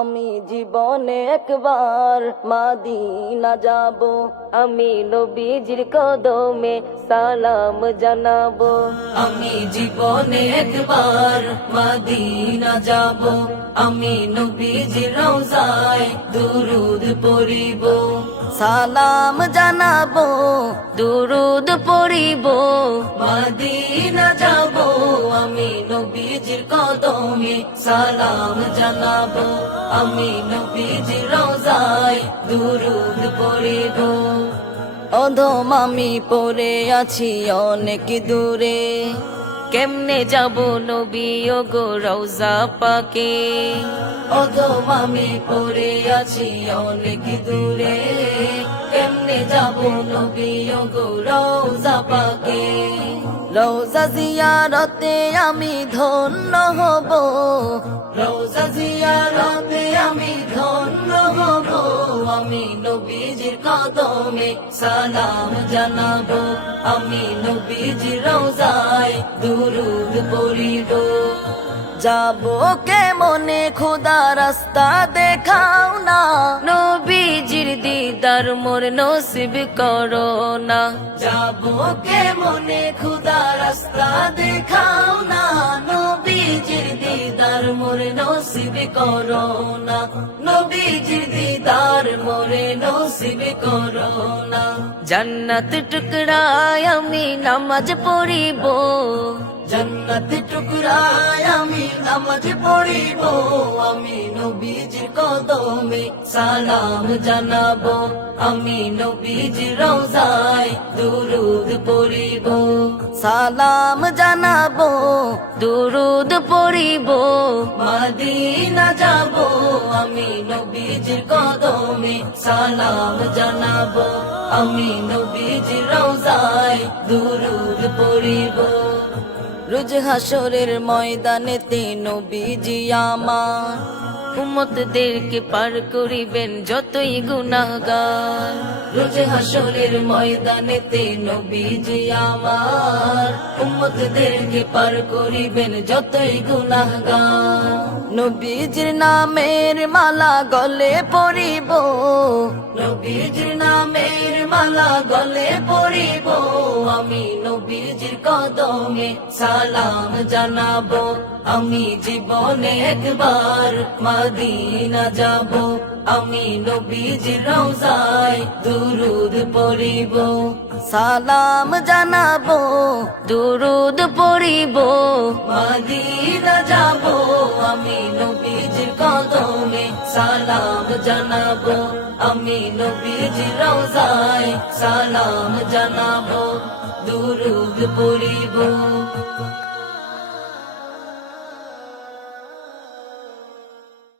আমি জীবনে একবার মদিনা যাব, আমি নবীজির কদমে সালাম জানাবো। আমি জীবনে একবার মদিনা যাব, আমি নবীজির রওজায় দুরুদ পড়িব, সালাম জানাবো, দুরুদ পড়িব। মদিনা যাব, আমি নবীজির কদমে সালাম জানাবো, আমি নবীজির রওজায় দুরুদ পড়িব। অধম আমি পড়ে আছি অনেক দূরে, কেমনে যাব নবী ও গো রওজা পাকে। অধম আমি পড়ে আছি অনেক দূরে, কেমনে যাব নবী ও গো রওজা পাকে। রওজা জিয়ারতে আমি ধন্য হব, রওজা জিয়ারতে আমি ধন্য হব। আমি নবীজির কদমে সালাম জানাবো, আমি নবীজির রওজায় দুরুদ পড়িব। যাবো কেমনে খোদা রাস্তা দেখাও না, নবীজির দিদার মোর নসিব করো না। যাবো কেমনে খোদা রাস্তা দেখাও না, নবীজির দিদার মোর নসিব করো না, নবীজির দিদার মোরে নসিব করো না। জান্নাত টুকরায় আমি নামাজ পড়িব, জান্নাত টুকরায় আমি নামাজ পড়িব। আমি নবীজির কদমে সালাম জানাবো, আমি নবীজির রওজায় দুরুদ পড়িব, সালাম জানাবো, দুরুদ পড়িব। মদিনা যাব, আমি নবীজির কদমে সালাম জানাবো, আমি নবীজির রওজায় দুরুদ পড়িব। রোজ হাসরের ময়দানেতে নবীজি আমার উম্মতদেরকে পার করিবেন যতই গুনাহগার। রোজ হাসরের ময়দানেতে নবীজি আমার উম্মতদেরকে পার করিবেন যতই গুনাহগার। নবীজির নামের মালা গলে পরিব, নবীজির নামের মালা গলে পরিব। আমি নবীজির কদমে সালাম জানাবো, আমি জীবনে একবার মদিনা যাব, আমি নবীজির রওজায় দুরুদ পড়িব, সালাম জানাবো, দুরুদ পড়িব। মদিনা যাব, আমি নবীজির কদমে সালাম জানাবো, আমি নবীজির রওজায় সালাম জানাবো, দুরুদ পড়িব।